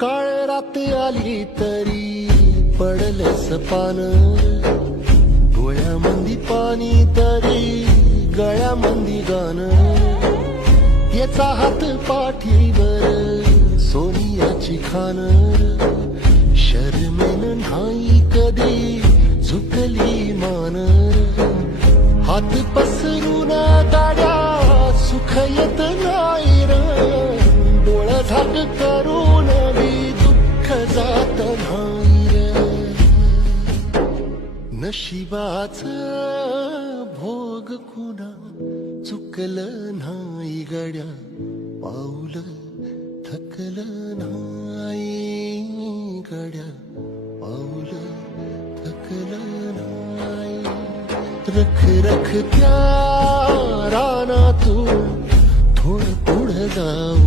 काळ रात आली तरी पडलंस पान, डोळ्यामंदी पाणी तरी गळ्यामंदी गाणं. याचा हात पाठीवर सोनियाची खान, शर्मेन नाही कधी झुकली मान. हात पसरून गाड्या सुख येत नाही र, डोळ झाक करून बी दुःख जात नाही र. नशिबाच भोग कुणा चुकलं नाही गड्या, पाऊल थकलं नाही गड्या, पाऊल थकलं नाही. रख रख त्या रानातून थोडं पुढं जाऊ